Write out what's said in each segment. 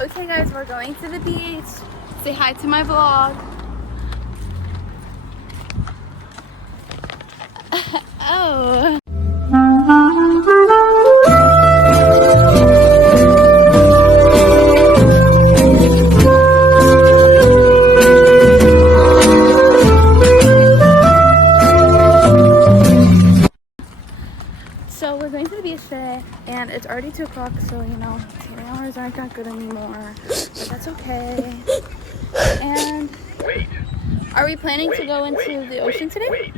Okay guys, we're going to the beach. Say hi to my vlog. Oh. So we're going to the beach today, and it's already 2 o'clock, so you know, 10 hours aren't that good anymore, but that's okay. And are we planning to go into the ocean today? Wait.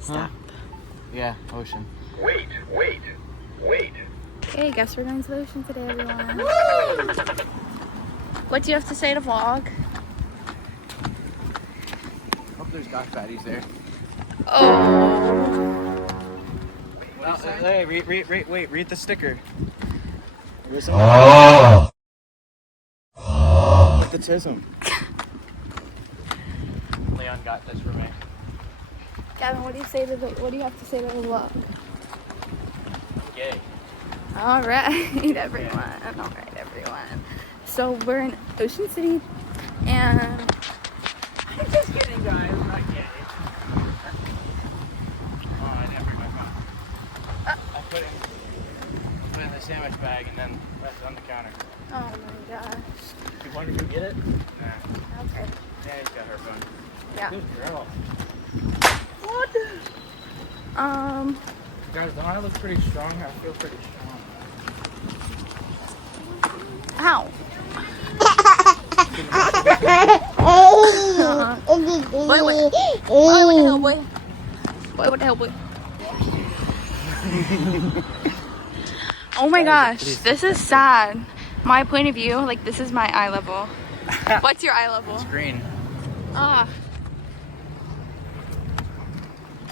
Stop. Yeah, ocean. Wait. Okay, guess we're going to the ocean today, everyone. What do you have to say to vlog? Hope there's guy fatties there. Oh. Well, hey, read the sticker. With the tism. Leon got this for me. Gavin, what do you have to say to the vlog? I'm gay. All right, everyone. So we're in Ocean City, and I'm just kidding, guys. I'm not gay. Oh, I didn't bring my phone. I put it in the sandwich bag and then left it on the counter. oh my gosh. You want to go get it? Nah. Okay. Dani's got her phone. Yeah. Good girl. What? Guys, don't I look pretty strong? I feel pretty strong. Ow. Boy, what the hell, boy? Boy, what the hell, boy? Oh my gosh, this is sad. My point of view, like this is my eye level. What's your eye level? It's green. Ah.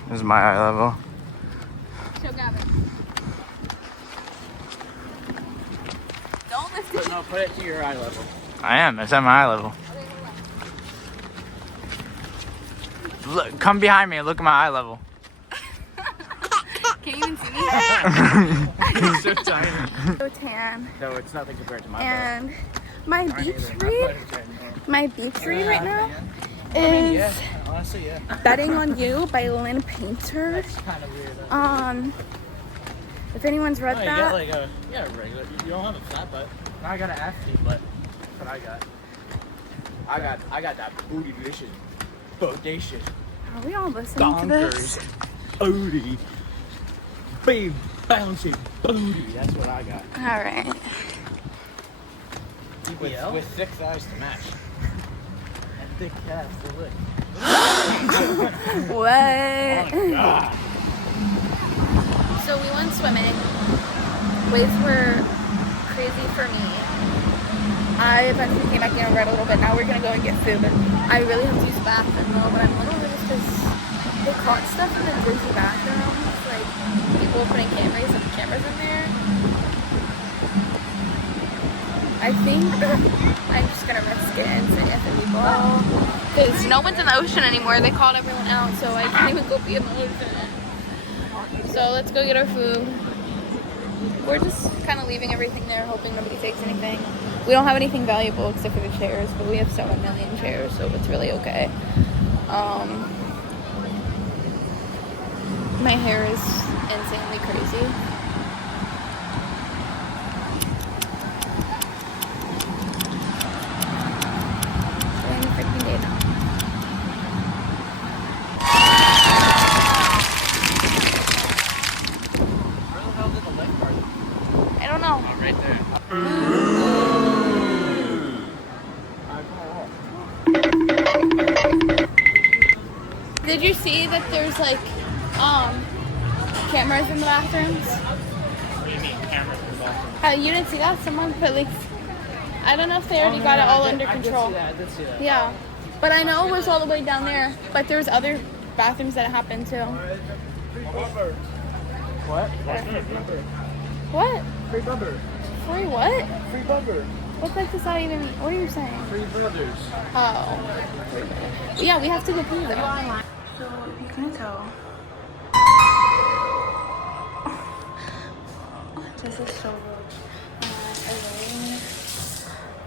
This is my eye level. Show Gavin. Don't lift it. No, put it to your eye level. I am. It's at my eye level. Look, come behind me and look at my eye level. Can you even see me? It's so tiny. So tan. No, it's nothing compared to my And my beach read right now I mean, is yeah, honestly, yeah. Betting on You by Lynn Painter. That's kind of weird. If anyone's read You that. get like a regular. You don't have a flat butt. Now I got an athlete butt. That's what I got. I got that booty vicious, bodacious, Are we all listening to this? booty, big bouncing booty. That's what I got. All right. With thick thighs to match. And thick calves to lick. What? Oh God. So we went swimming. Waves were crazy for me. I eventually came back in and read a little bit. Now we're gonna go and get food. I really have to use the bathroom though, but I'm a little nervous because they caught stuff in the Disney bathrooms, like people putting cameras in there. I think I'm just gonna risk it and say yes to people. Because no one's in the ocean anymore. They called everyone out, so I can't even go be in the ocean. So let's go get our food. We're just kind of leaving everything there, hoping nobody takes anything. We don't have anything valuable except for the chairs, but we have 7 million chairs, so it's really okay. My hair is insanely crazy. Any freaking day now. Where the hell did the lifeguard? I don't know. Oh, right there. Did you see that there's like cameras in the bathrooms? What do you mean, cameras in the bathroom? You didn't see that? Someone put like, I don't know if they already got it all under control. I did see that. Yeah, but I know it was all the way down there. But there's other bathrooms that happened too. What? What? Free bumper. Free what? Free bumper. What like does that even? What are you saying? Three brothers. Oh. Yeah, we have to go pee them. So you can tell. This is so rude.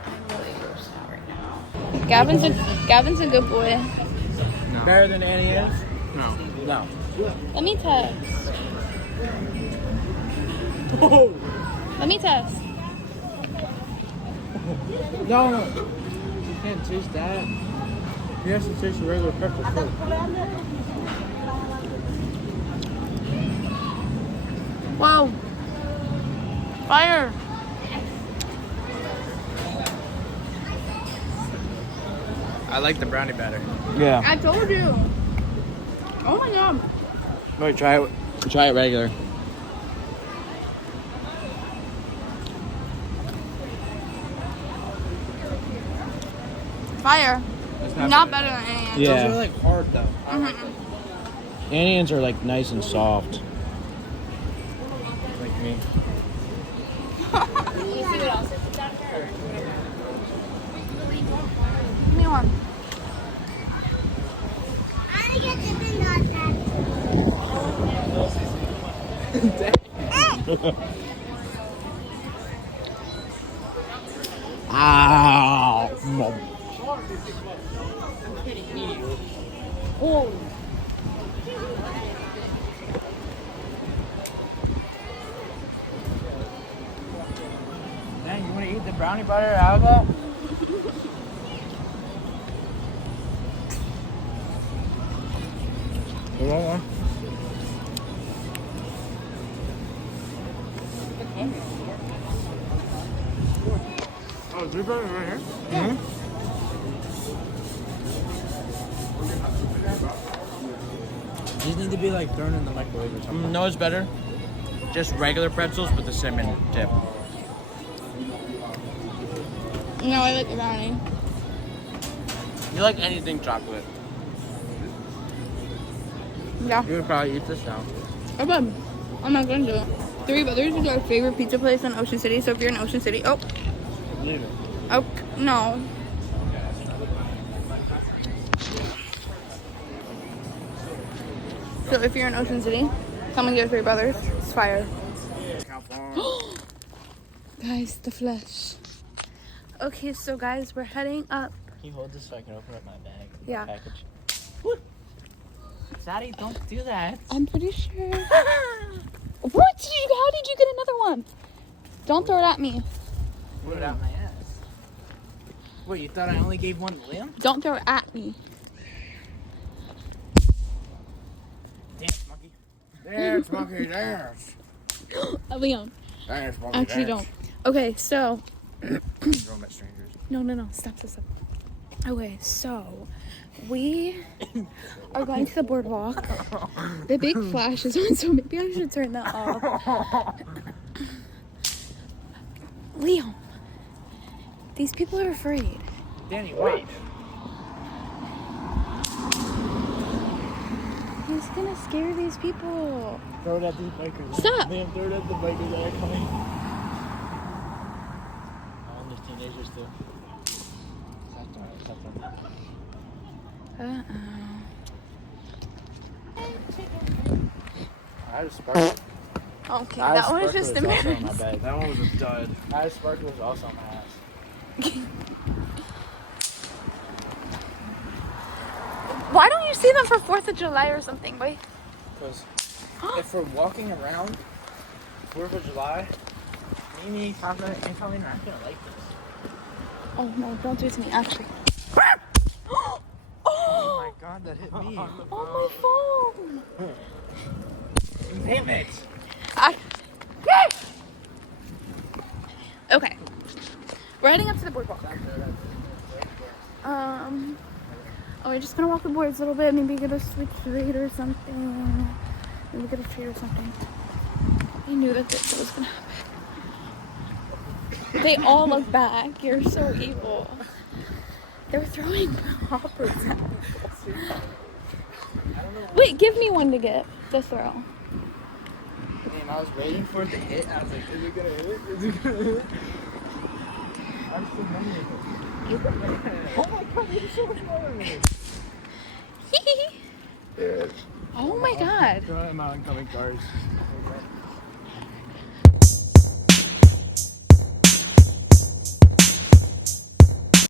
I'm really grossed out right now. Gavin's a good boy. No. Better than Annie is? No. No. Let me test. Oh. Let me test. No. You can't taste that. You have to taste the regular pepper too. Wow. Fire. I like the brownie better. Yeah. I told you. Oh my god. Wait, try it. Try it regular. Fire. It's Not better than any. Yeah. Those are like hard though. I like Mhm. Onions are like nice and soft. it. Like me. Give me one. Ow. Oh. Dang, you want to eat the brownie butter out of that? You want one? Oh, is there butter right here? Mm-hmm. These need to be like thrown in the microwave or something. No, it's better. Just regular pretzels with the cinnamon dip. No, I like the brownie. You like anything chocolate? Yeah. You would probably eat this now. I would. I'm not gonna do it. Three Brothers is our favorite pizza place in Ocean City. So if you're in Ocean City, Leave it. oh, no. So if you're in Ocean City, come and get Three Brothers. It's fire. Guys, the flesh. Okay, so guys, we're heading up. Can you hold this so I can open up my bag? Yeah. Package. Daddy, don't do that. I'm pretty sure. What? How did you get another one? Don't throw it at me. Put it out my ass. Wait, you thought I only gave one to Liam? Don't throw it at me. Dance, monkey. Dance, monkey, dance. Liam, Dance, monkey, actually don't. Okay, so. Throw them at strangers. No. Stop. Okay, so we are going to the boardwalk. The big flash is on, so maybe I should turn that off. Liam, these people are afraid. Danny, wait. He's gonna scare these people. Throw it at these bikers. Stop. Liam, throw it at the bikers that are coming. Oh, and there's teenagers too. Uh-oh. I had a sparkler. Okay, that one was just also on my embarrassing. bag. That one was a dud. I had a sparkler also on my ass. Why don't you see them for 4th of July or something, boy? Because if we're walking around 4th of July, Mimi, Papa, and Colleen are not going to like this. Oh no, don't do it to me, actually. Oh my god, that hit me. Oh, my phone! Damn it. Okay. We're heading up to the boardwalk. We're just gonna walk the boards a little bit, maybe get a switch trade or something. Maybe get a treat or something. I knew that this was gonna happen. They all look back. You're so evil. They're throwing poppers at me. Wait, give me one to get to throw. And I was waiting for it to hit. I was like, is it gonna hit? Is it gonna hit? have so many of them. Oh my god, you're so much more than me. Oh my god. Throw in my oncoming cars.